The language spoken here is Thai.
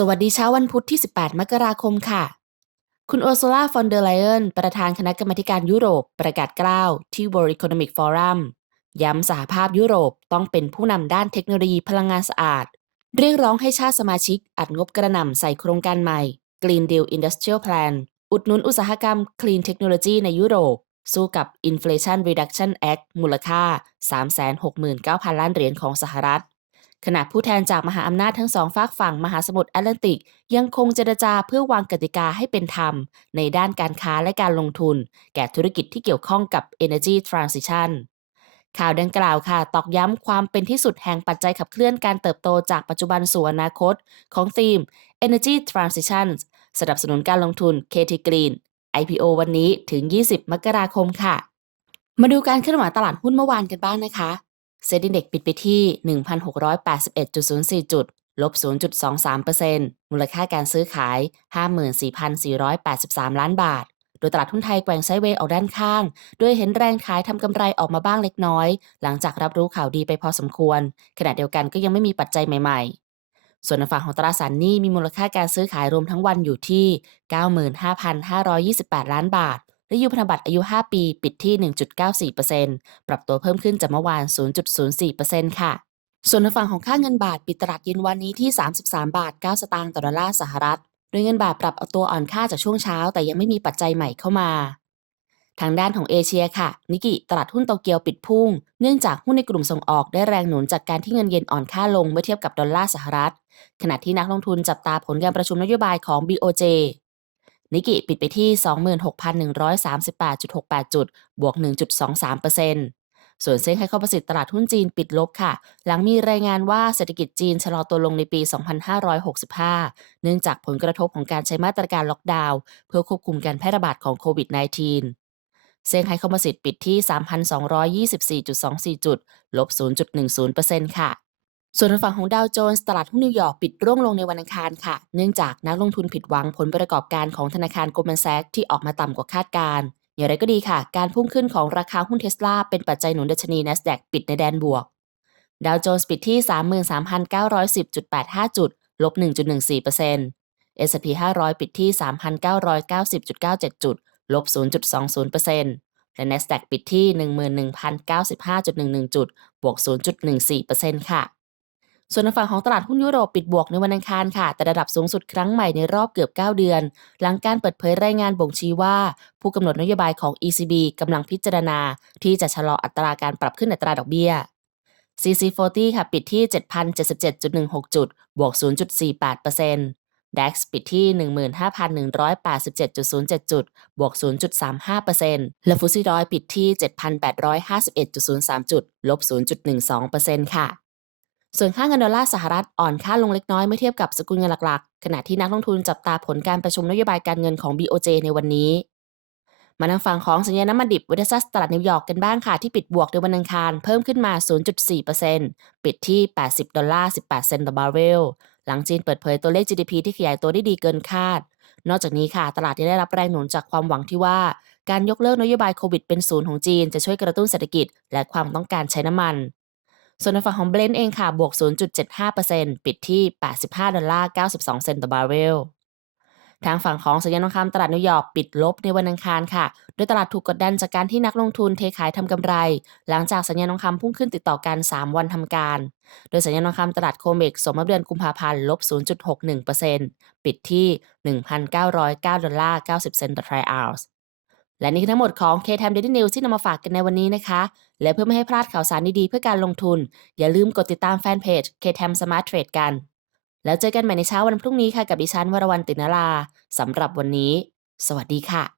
สวัสดีเช้าวันพุธที่ 18 มกราคมค่ะ คุณโอ r ูลาฟอนเดอร์ไลเอนประธานคณะกรรมาธิการยุโรปประกาศกล้าวที่ World Economic Forum ย้ำสหภาพยุโรปต้องเป็นผู้นำด้านเทคโนโลยีพลังงานสะอาด เรียกร้องให้ชาติสมาชิก อัดงบกระหน่ำใส่โครงการใหม่ Green Deal Industrial Plan อุดหนุนอุตสาหกรรม Clean Technology ในยุโรป สู้กับ Inflation Reduction Act มูลค่า 369,000 ล้านเหรียญของสหรัฐ ขณะผู้แทนจากมหาอำนาจทั้งสองฝากฝั่งมหาสมุทรแอตแลนติก ยังคงเจรจาเพื่อวางกติกาให้เป็นธรรม ในด้านการค้าและการลงทุน แก่ธุรกิจที่เกี่ยวข้องกับ Energy Transition ข่าวดังกล่าวค่ะ ตอกย้ำความเป็นที่สุดแห่งปัจจัยขับเคลื่อนการเติบโตจากปัจจุบันสู่อนาคต ของธีม Energy Transition สนับสนุนการลงทุน KT Green IPO วันนี้ถึง 20 มกราคมค่ะ มาดูการเคลื่อนไหวตลาดหุ้นเมื่อวานกันบ้างนะคะ เซ็นดิเด็กปิดไปที่ 1,681.04 จุด ลบ 0.23%มูลค่าการซื้อขาย 54,483 ล้านบาท โดยตลาดหุ้นไทยแกว่งไซเวย์ออกด้านข้าง โดยเห็นแรงขายทำกำไรออกมาบ้างเล็กน้อย หลังจากรับรู้ข่าวดีไปพอสมควร ขณะเดียวกันก็ยังไม่มีปัจจัยใหม่ ๆส่วนในฝั่งของตราสารหนี้มีมูลค่าการซื้อขายรวมทั้งวันอยู่ที่ 95,528 ล้านบาท และยูพันธบัตรอายุ 5 ปี ปิดที่ 1.94%ปรับตัวเพิ่มขึ้นจากเมื่อวาน 0.04%ค่ะส่วนในฝั่งของค่าเงินบาทปิดตลาดเย็นวันนี้ที่ 33 บาท 9 สตางค์ต่อดอลลาร์สหรัฐ โดยเงินบาทปรับเอาตัวอ่อนค่าจากช่วงเช้า แต่ยังไม่มีปัจจัยใหม่เข้ามา ทางด้านของเอเชียค่ะ นิกิตลาดหุ้นโตเกียวปิดพุ่ง เนื่องจากหุ้นในกลุ่มส่งออกได้แรงหนุนจากการที่เงินเยนอ่อนค่าลงเมื่อเทียบกับดอลลาร์สหรัฐ ขณะที่นักลงทุนจับตาผลการประชุมนโยบายของ BOJ นิกิปิดไปที่ 26,138.68 จุด บวก 1.23%ส่วนเซ็งไฮคอมโพสิตตลาดหุ้นจีนปิดลบค่ะ หลังมีรายงานว่าเศรษฐกิจจีนชะลอตัวลงในปี 2565 เนื่องจากผลกระทบของการใช้มาตรการล็อกดาวน์เพื่อควบคุมการแพร่ระบาดของโควิด -19 เซ็งไฮคอมโพสิตปิดที่ 3,224.24 จุด ลบ 0.10%ค่ะ ส่วนฝั่งของดาวโจนส์ตลาดหุ้นนิวยอร์กปิดร่วงลงในวันอังคารค่ะ เนื่องจากนักลงทุนผิดหวังผลประกอบการของธนาคารโกลแมนแซกที่ออกมาต่ำกว่าคาดการณ์อย่างไรก็ดีค่ะ การพุ่งขึ้นของราคาหุ้นเทสลาเป็นปัจจัยหนุนดัชนี NASDAQ ปิดในแดนบวก ดาวโจนส์ปิดที่ 33,910.85 จุด ลบ 1.14% S&P 500 ปิดที่ 3,990.97 จุด ลบ 0.20%และ NASDAQ ปิดที่ 11,095.11 จุด บวก 0.14%ค่ะ ส่วนฝั่งของตลาดหุ้นยุโรปปิดบวกในวันอังคารค่ะ แต่ระดับสูงสุดครั้งใหม่ในรอบเกือบ 9 เดือน หลังการเปิดเผยรายงานบ่งชี้ว่า ผู้กำหนดนโยบายของ ECB กำลังพิจารณา ที่จะชะลออัตราการปรับขึ้นอัตราดอกเบี้ย CC40 ค่ะปิดที่ 7,077.16 จุด บวก 0.48% DAX ปิดที่ 15,187.07 จุด บวก 0.35%และฟุตซี่ร้อยปิดที่ 7,851.03 จุด ลบ 0.12%ค่ะ ส่วนค่าเงินดอลลาร์สหรัฐอ่อนค่าลงเล็กน้อยเมื่อเทียบกับสกุลเงินหลักๆ ขณะที่นักลงทุนจับตาผลการประชุมนโยบายการเงินของ BOJ ในวันนี้ มาทางฝั่งของสัญญาณน้ำมันดิบเวสซัสตลาดนิวยอร์กกันบ้างค่ะ ที่ปิดบวกในวันอังคาร เพิ่มขึ้นมา 0.4%ปิดที่ 80 ดอลลาร์ 18 เซนต์ต่อบาร์เรล หลังจีนเปิดเผยตัวเลข GDP ที่ขยายตัวได้ดีเกินคาด นอกจากนี้ค่ะ ตลาดยังได้รับแรงหนุนจากความหวังที่ว่าการยกเลิกนโยบายโควิดเป็นศูนย์ของจีนจะช่วยกระตุ้นเศรษฐกิจ และความต้องการใช้น้ำมัน ส่วนในฝั่งของเบลนเองค่ะ บวก 0.75%ปิดที่ 85 ดอลลาร์ 92 เซนต์ต่อบาร์เรลทางฝั่งของสัญญาณทองคำตลาดนิวยอร์กปิดลบในวันอังคารค่ะ โดยตลาดถูกกดดันจากการที่นักลงทุนเทขายทำกำไร หลังจากสัญญาณทองคำพุ่งขึ้นติดต่อกัน 3 วันทำการ โดยสัญญาณทองคำตลาดโคเมกสมเดือนกุมภาพันธ์ลบ 0.61%ปิดที่ 1,909 ดอลลาร์ 90 เซนต์ต่อทรัลออนซ์ และนี่คือทั้งหมดของ K-Time Daily News ที่นำมาฝากกันในวันนี้นะคะ และเพื่อไม่ให้พลาดข่าวสารดีๆเพื่อการลงทุน อย่าลืมกดติดตามแฟนเพจ K-Time Smart Trade กัน แล้วเจอกันใหม่ในเช้าวันพรุ่งนี้ค่ะกับดิฉันวรวรรณตินาราสำหรับวันนี้ สวัสดีค่ะ